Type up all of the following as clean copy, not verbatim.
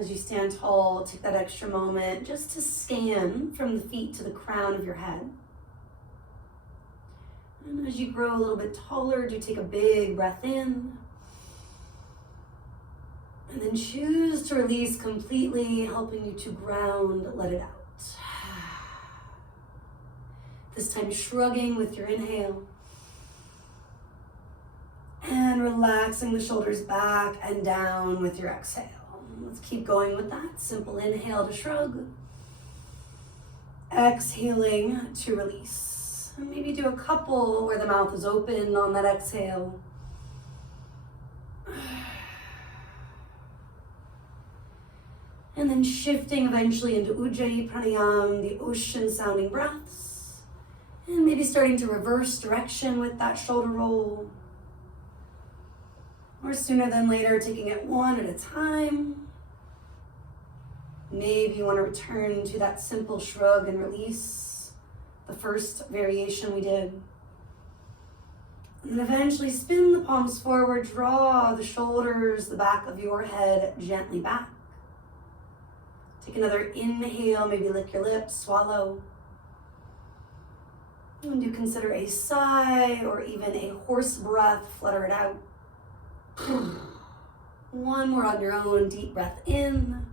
As you stand tall, take that extra moment just to scan from the feet to the crown of your head. And as you grow a little bit taller, do take a big breath in. And then choose to release completely, helping you to ground, let it out. This time shrugging with your inhale. And relaxing the shoulders back and down with your exhale. Let's keep going with that. Simple inhale to shrug. Exhaling to release. And maybe do a couple where the mouth is open on that exhale. And then shifting eventually into Ujjayi Pranayama, the ocean sounding breaths. And maybe starting to reverse direction with that shoulder roll. Or sooner than later, taking it one at a time. Maybe you want to return to that simple shrug and release, the first variation we did. And then eventually spin the palms forward, draw the shoulders, the back of your head gently back. Take another inhale, maybe lick your lips, swallow. And do consider a sigh or even a hoarse breath, flutter it out. One more on your own, deep breath in.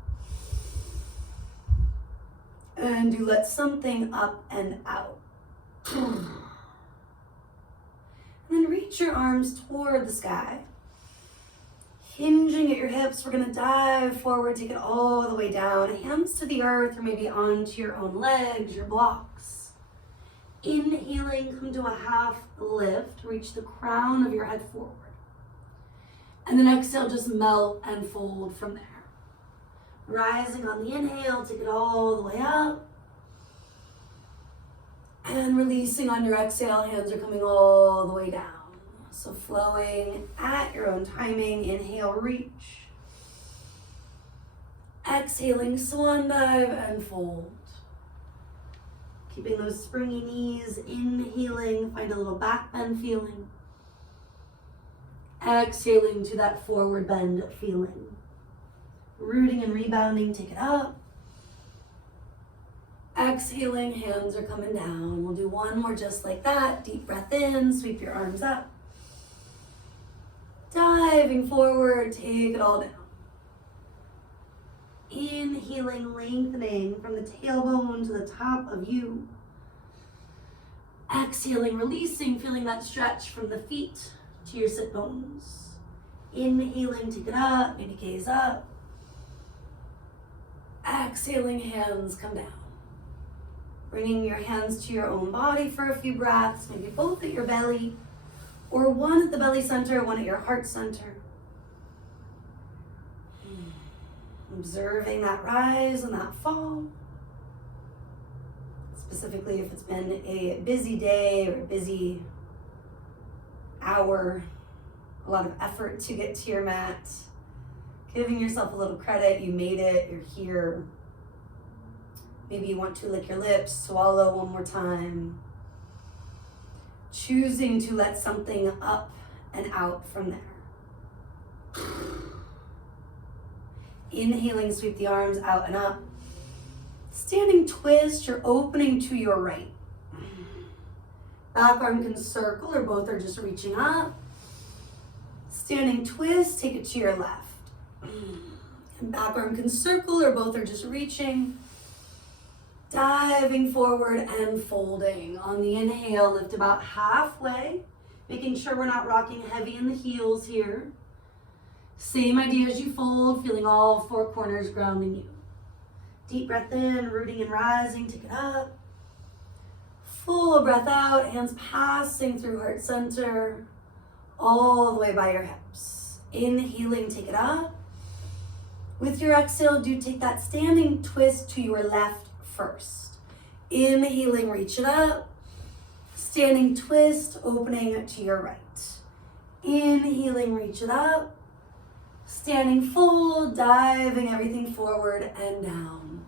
And do let something up and out. And then reach your arms toward the sky. Hinging at your hips, we're gonna dive forward, take it all the way down, hands to the earth or maybe onto your own legs, your blocks. Inhaling, come to a half lift, reach the crown of your head forward. And then exhale, just melt and fold from there. Rising on the inhale, take it all the way up. And releasing on your exhale, hands are coming all the way down. So flowing at your own timing, inhale, reach. Exhaling, swan dive and fold. Keeping those springy knees, inhaling, find a little back bend feeling. Exhaling to that forward bend feeling. Rooting and rebounding, take it up. Exhaling, hands are coming down. We'll do one more just like that. Deep breath in, sweep your arms up. Diving forward, take it all down. Inhaling, lengthening from the tailbone to the top of you. Exhaling, releasing, feeling that stretch from the feet to your sit bones. Inhaling, take it up, maybe gaze up. Exhaling, hands come down. Bringing your hands to your own body for a few breaths, maybe both at your belly, or one at the belly center, one at your heart center. Observing that rise and that fall. Specifically if it's been a busy day or a busy hour, a lot of effort to get to your mat. Giving yourself a little credit, you made it, you're here. Maybe you want to lick your lips, swallow one more time. Choosing to let something up and out from there. Inhaling, sweep the arms out and up. Standing twist, you're opening to your right. Back arm can circle or both are just reaching up. Standing twist, take it to your left. And back arm can circle or both are just reaching. Diving forward and folding. On the inhale, lift about halfway, making sure we're not rocking heavy in the heels here. Same idea as you fold, feeling all four corners grounding you. Deep breath in, rooting and rising, take it up. Full breath out, hands passing through heart center, all the way by your hips. Inhaling, take it up. With your exhale, do take that standing twist to your left first. Inhaling, reach it up. Standing twist, opening to your right. Inhaling, reach it up. Standing fold, diving everything forward and down.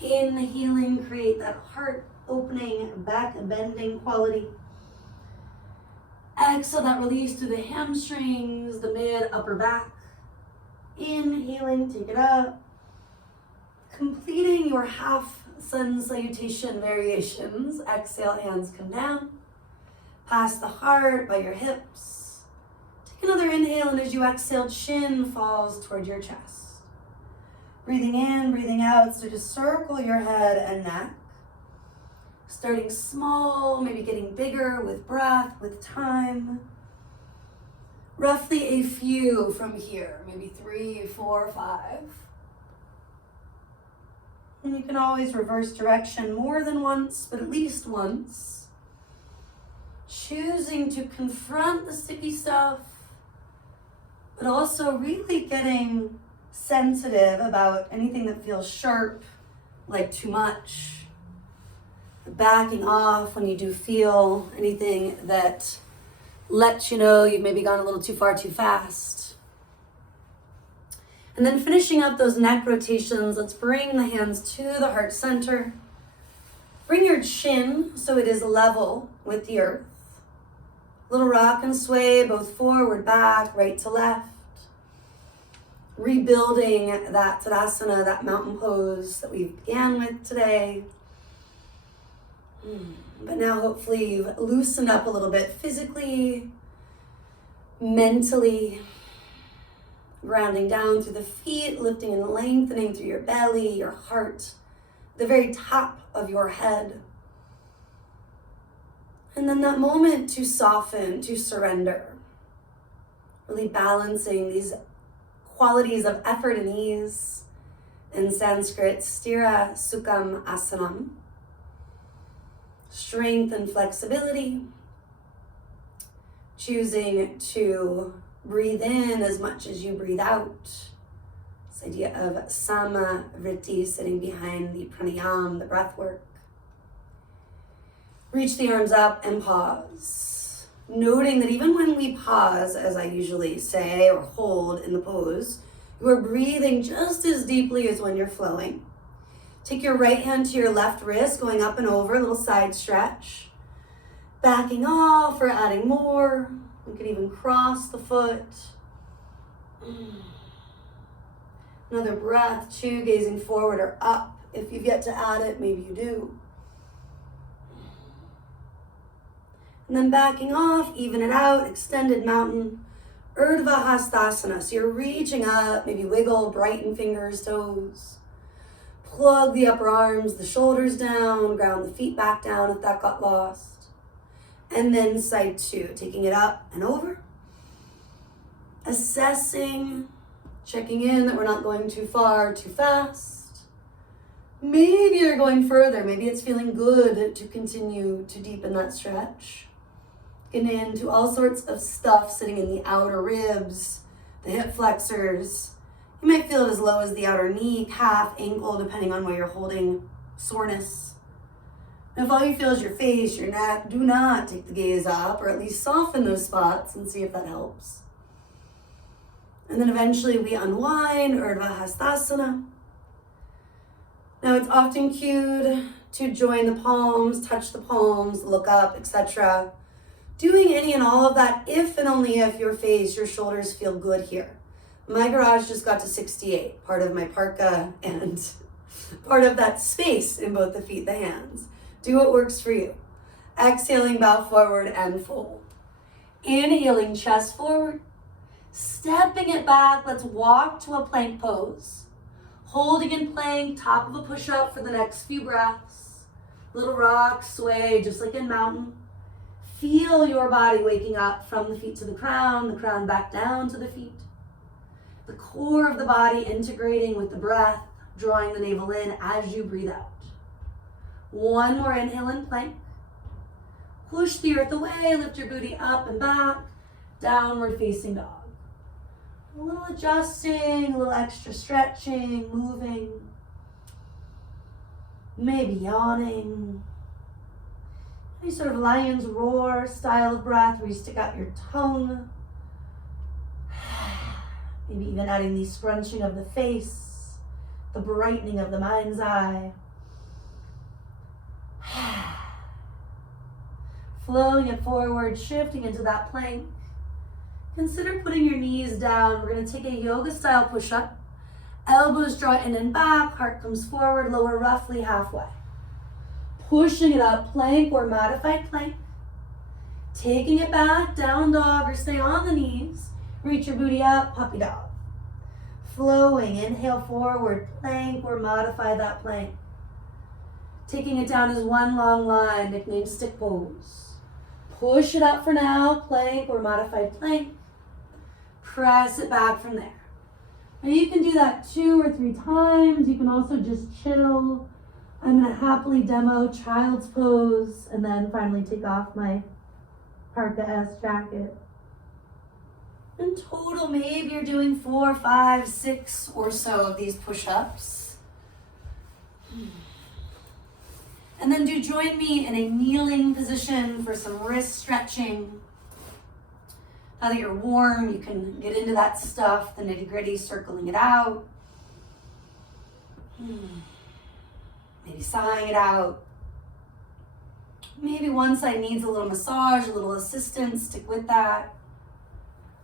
Inhaling, create that heart opening, back bending quality. Exhale, that release through the hamstrings, the mid, upper back. Inhaling, take it up. Completing your half sun salutation variations. Exhale, hands come down. Past the heart by your hips. Take another inhale, and as you exhale, chin falls toward your chest. Breathing in, breathing out, so just circle your head and neck. Starting small, maybe getting bigger with breath, with time. Roughly a few from here, maybe 3, 4, 5. And you can always reverse direction more than once, but at least once. Choosing to confront the sticky stuff, but also really getting sensitive about anything that feels sharp, like too much. Backing off when you do feel anything that lets you know you've maybe gone a little too far too fast. And then finishing up those neck rotations, let's bring the hands to the heart center. Bring your chin so it is level with the earth. Little rock and sway, both forward, back, right to left. Rebuilding that Tadasana, that mountain pose that we began with today. But now hopefully you've loosened up a little bit physically, mentally, grounding down through the feet, lifting and lengthening through your belly, your heart, the very top of your head. And then that moment to soften, to surrender, really balancing these qualities of effort and ease. In Sanskrit, Sthiram Sukham Asanam. Strength and flexibility. Choosing to breathe in as much as you breathe out. This idea of samavriti, sitting behind the pranayam, the breath work. Reach the arms up and pause. Noting that even when we pause, as I usually say or hold in the pose, you are breathing just as deeply as when you're flowing. Take your right hand to your left wrist, going up and over, a little side stretch. Backing off or adding more. You can even cross the foot. Another breath, 2, gazing forward or up. If you've yet to add it, maybe you do. And then backing off, even it out, extended mountain. Urdhva Hastasana, so you're reaching up, maybe wiggle, brighten fingers, toes. Plug the upper arms, the shoulders down, ground the feet back down if that got lost. And then side 2, taking it up and over. Assessing, checking in that we're not going too far, too fast. Maybe you're going further. Maybe it's feeling good to continue to deepen that stretch. Getting into all sorts of stuff sitting in the outer ribs, the hip flexors. You might feel it as low as the outer knee, calf, ankle, depending on where you're holding soreness. And if all you feel is your face, your neck, do not take the gaze up, or at least soften those spots and see if that helps. And then eventually we unwind, Urdhva Hastasana. Now it's often cued to join the palms, touch the palms, look up, etc. Doing any and all of that if and only if your face, your shoulders feel good here. My garage just got to 68, part of my parka and part of that space in both the feet, the hands. Do what works for you. Exhaling, bow forward and fold. Inhaling, chest forward. Stepping it back, let's walk to a plank pose. Holding in plank, top of a push-up for the next few breaths. Little rock, sway, just like in mountain. Feel your body waking up from the feet to the crown back down to the feet. The core of the body integrating with the breath, drawing the navel in as you breathe out. One more inhale in plank. Push the earth away, lift your booty up and back, downward facing dog. A little adjusting, a little extra stretching, moving. Maybe yawning. Any sort of lion's roar style of breath where you stick out your tongue. Maybe even adding the scrunching of the face, the brightening of the mind's eye. Flowing it forward, shifting into that plank. Consider putting your knees down. We're going to take a yoga style push-up. Elbows draw in and back, heart comes forward, lower roughly halfway. Pushing it up, plank or modified plank. Taking it back, down dog, or stay on the knees. Reach your booty up, puppy dog. Flowing, inhale forward, plank or modify that plank. Taking it down as one long line, nicknamed stick pose. Push it up for now, plank or modified plank. Press it back from there. Now you can do that 2 or 3 times. You can also just chill. I'm going to happily demo child's pose and then finally take off my parka-esque jacket. In total, maybe you're doing 4, 5, 6 or so of these push-ups. And then do join me in a kneeling position for some wrist stretching. Now that you're warm, you can get into that stuff, the nitty-gritty, circling it out. Maybe sighing it out. Maybe one side needs a little massage, a little assistance, stick with that.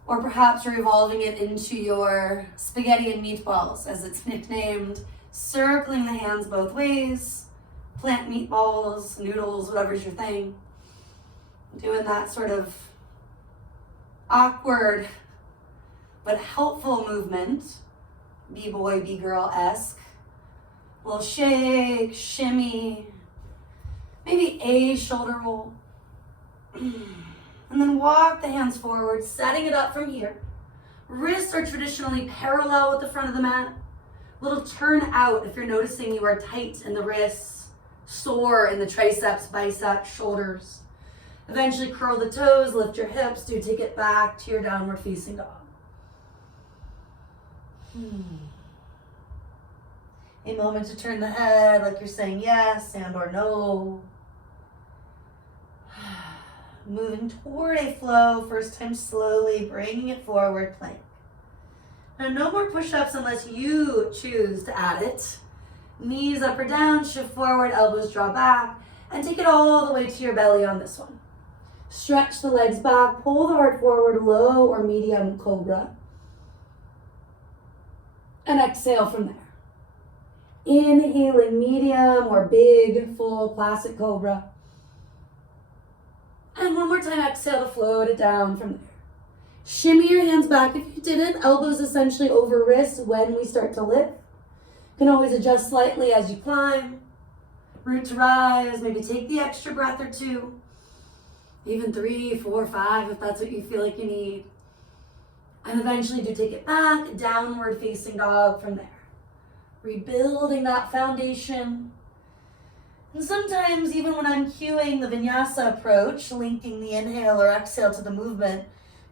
Or perhaps you're evolving it into your spaghetti and meatballs, as it's nicknamed, circling the hands both ways, plant meatballs, noodles, whatever's your thing. Doing that sort of awkward but helpful movement, b-boy, b-girl-esque. A little shake, shimmy, maybe a shoulder roll. And then walk the hands forward, setting it up from here. Wrists are traditionally parallel with the front of the mat. A little turn out if you're noticing you are tight in the wrists, sore in the triceps, biceps, shoulders. Eventually curl the toes, lift your hips, take it back to your downward facing dog. A moment to turn the head like you're saying yes and or no. Moving toward a flow, first time slowly bringing it forward, plank. Now no more push-ups unless you choose to add it. Knees up or down, shift forward, elbows draw back, and take it all the way to your belly on this one. Stretch the legs back, pull the heart forward, low or medium cobra. And exhale from there. Inhaling medium or big, full, classic cobra. And one more time, exhale to float it down from there. Shimmy your hands back if you didn't. Elbows essentially over wrists when we start to lift. You can always adjust slightly as you climb. Root to rise, maybe take the extra breath or 2. Even 3, 4, 5 if that's what you feel like you need. And eventually do take it back, downward facing dog from there. Rebuilding that foundation. And sometimes even when I'm cueing the vinyasa approach, linking the inhale or exhale to the movement,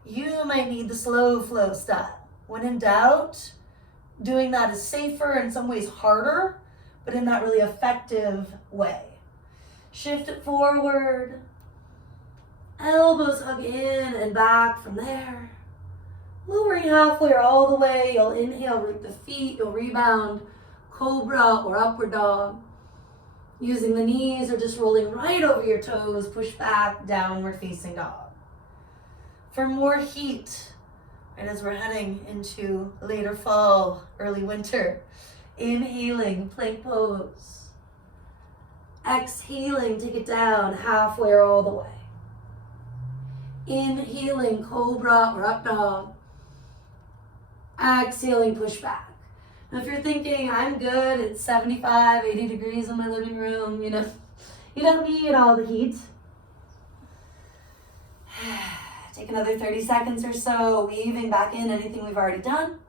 you might need the slow flow style. When in doubt, doing that is safer, in some ways harder, but in that really effective way. Shift it forward. Elbows hug in and back from there. Lowering halfway or all the way, you'll inhale, root the feet, you'll rebound, cobra or upward dog. Using the knees or just rolling right over your toes, push back, downward facing dog. For more heat, right as we're heading into later fall, early winter, inhaling, plank pose. Exhaling, take it down halfway or all the way. Inhaling, cobra or up dog. Exhaling, push back. Now if you're thinking, I'm good, it's 75, 80 degrees in my living room, you don't need all the heat. Take another 30 seconds or so, weaving back in anything we've already done.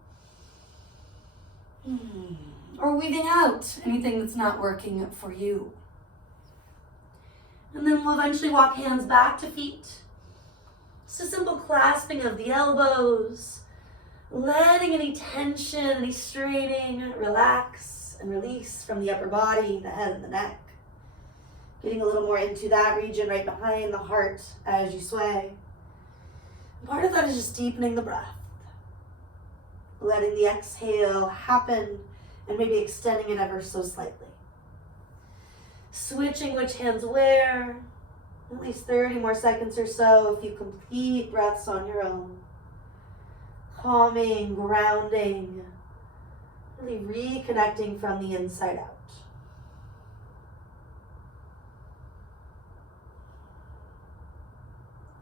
Or weaving out anything that's not working for you. And then we'll eventually walk hands back to feet. Just a simple clasping of the elbows. Letting any tension, any straining, relax and release from the upper body, the head and the neck. Getting a little more into that region right behind the heart as you sway. Part of that is just deepening the breath. Letting the exhale happen and maybe extending it ever so slightly. Switching which hands where. At least 30 more seconds or so, a few complete breaths on your own. Calming, grounding, Really reconnecting from the inside out.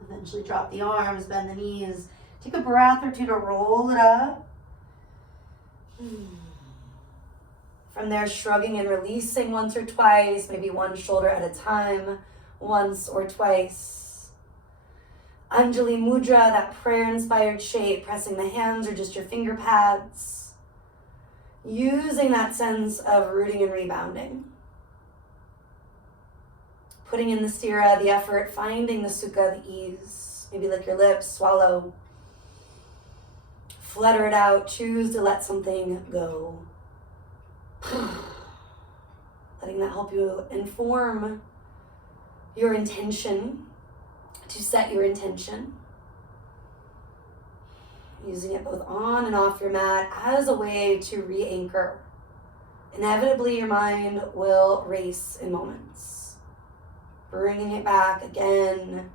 Eventually drop the arms, bend the knees. Take a breath or two to roll it up. From there, shrugging and releasing once or twice, maybe one shoulder at a time, once or twice. Anjali Mudra, that prayer-inspired shape, pressing the hands or just your finger pads. Using that sense of rooting and rebounding. Putting in the stira, the effort, finding the sukha, the ease. Maybe lick your lips, swallow. Flutter it out, choose to let something go. Letting that help you inform your intention, to set your intention. Using it both on and off your mat as a way to re-anchor. Inevitably, your mind will race in moments. Bringing it back again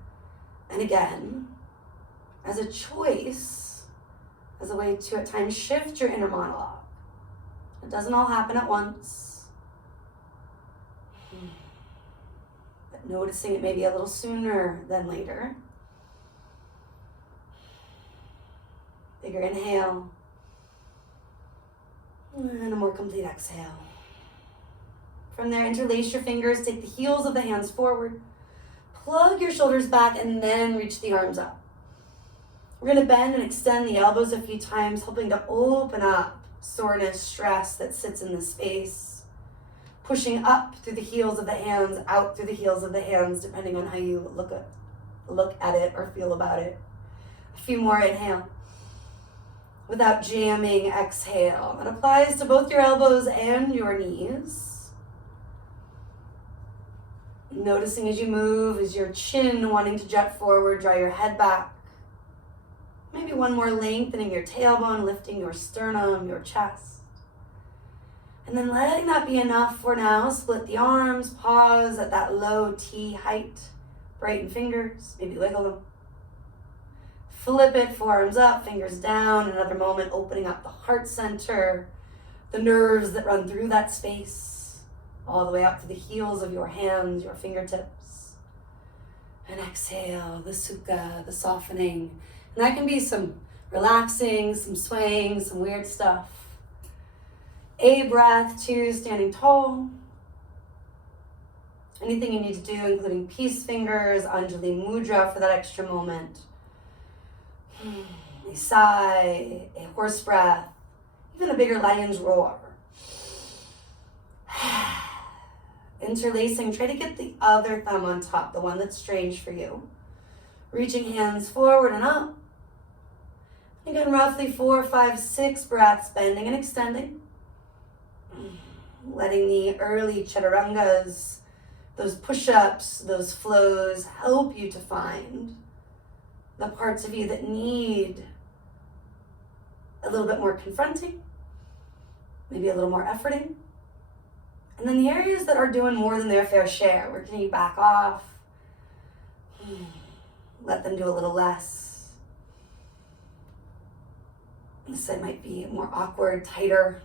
and again as a choice, as a way to at times shift your inner monologue. It doesn't all happen at once. But noticing it maybe a little sooner than later. Bigger inhale. And a more complete exhale. From there, interlace your fingers, take the heels of the hands forward. Plug your shoulders back and then reach the arms up. We're going to bend and extend the elbows a few times, helping to open up soreness, stress that sits in the space. Pushing up through the heels of the hands, out through the heels of the hands, depending on how you look at it or feel about it. A few more, inhale. Without jamming, exhale. That applies to both your elbows and your knees. Noticing as you move, is your chin wanting to jut forward, draw your head back. Maybe one more, lengthening your tailbone, lifting your sternum, your chest. And then letting that be enough for now. Split the arms, pause at that low T height. Brighten fingers, maybe wiggle them. Flip it, forearms up, fingers down. Another moment, opening up the heart center, the nerves that run through that space, all the way up to the heels of your hands, your fingertips. And exhale, the sukha, the softening. And that can be some relaxing, some swaying, some weird stuff. A breath, two, standing tall. Anything you need to do, including peace fingers, Anjali Mudra for that extra moment. A sigh, a horse breath, even a bigger lion's roar. Interlacing, try to get the other thumb on top, the one that's strange for you. Reaching hands forward and up. Again, roughly 4, 5, 6 breaths, bending and extending. Letting the early chaturangas, those push-ups, those flows help you to find the parts of you that need a little bit more confronting, maybe a little more efforting. And then the areas that are doing more than their fair share, where can you back off? Let them do a little less. This side might be more awkward, tighter.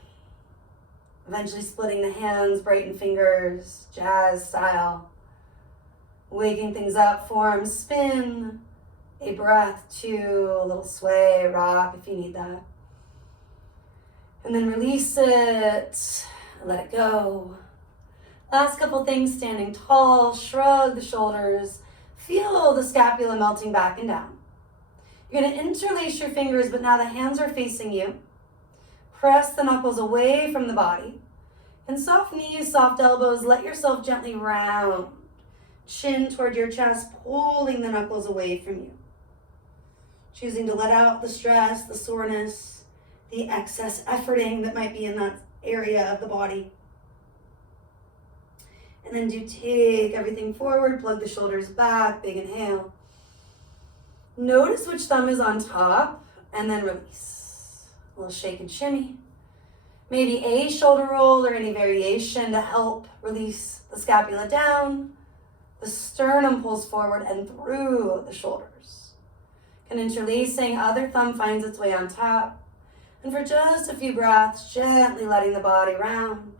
Eventually splitting the hands, brighten fingers, jazz style. Waking things up, forearms spin. A breath, two, a little sway, rock if you need that. And then release it, let it go. Last couple things, standing tall, shrug the shoulders, feel the scapula melting back and down. You're gonna interlace your fingers, but now the hands are facing you. Press the knuckles away from the body. And soft knees, soft elbows, let yourself gently round. Chin toward your chest, pulling the knuckles away from you. Choosing to let out the stress, the soreness, the excess efforting that might be in that area of the body. And then do take everything forward, plug the shoulders back, big inhale. Notice which thumb is on top, and then release. A little shake and shimmy. Maybe a shoulder roll or any variation to help release the scapula down. The sternum pulls forward and through the shoulders. And interlacing, other thumb finds its way on top. And for just a few breaths, gently letting the body round.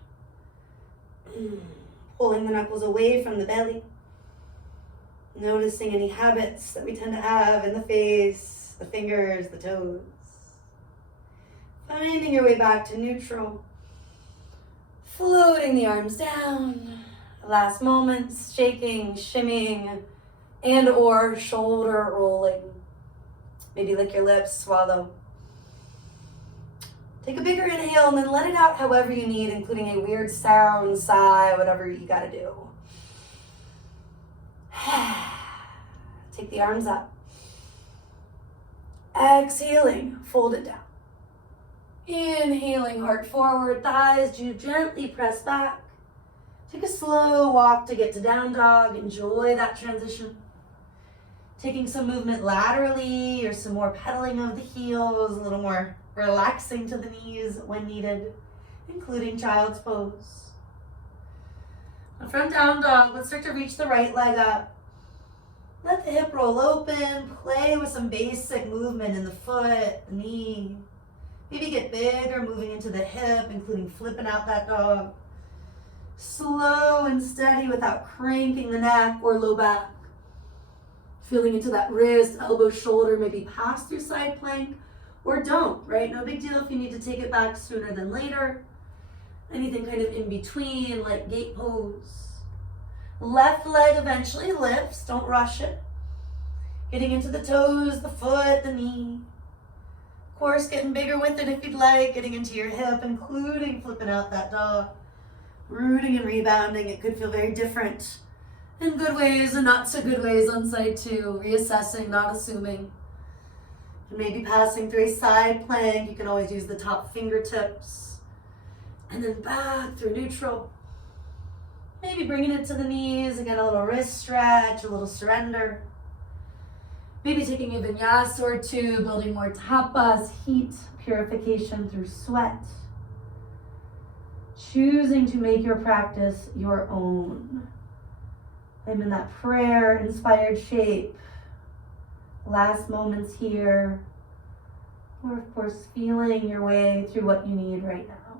Pulling the knuckles away from the belly. Noticing any habits that we tend to have in the face, the fingers, the toes. Finding your way back to neutral. Floating the arms down. Last moments, shaking, shimmying, and or shoulder rolling. Maybe lick your lips, swallow. Take a bigger inhale and then let it out however you need, including a weird sound, sigh, whatever you gotta do. Take the arms up. Exhaling, fold it down. Inhaling, heart forward, thighs gently press back. Take a slow walk to get to down dog. Enjoy that transition. Taking some movement laterally or some more pedaling of the heels, a little more relaxing to the knees when needed, including child's pose. From down dog, let's start to reach the right leg up. Let the hip roll open, play with some basic movement in the foot, the knee. Maybe get bigger, moving into the hip, including flipping out that dog. Slow and steady without cranking the neck or low back. Feeling into that wrist, elbow, shoulder, maybe pass through side plank or don't, right? No big deal if you need to take it back sooner than later. Anything kind of in between, like gate pose. Left leg eventually lifts, don't rush it. Getting into the toes, the foot, the knee. Of course, getting bigger with it if you'd like, getting into your hip, including flipping out that dog. Rooting and rebounding, it could feel very different in good ways and not so good ways on side two. Reassessing, not assuming. And maybe passing through a side plank. You can always use the top fingertips. And then back through neutral. Maybe bringing it to the knees. Again, a little wrist stretch, a little surrender. Maybe taking a vinyasa or two, building more tapas, heat, purification through sweat. Choosing to make your practice your own. I'm in that prayer-inspired shape. Last moments here. Or, of course, feeling your way through what you need right now.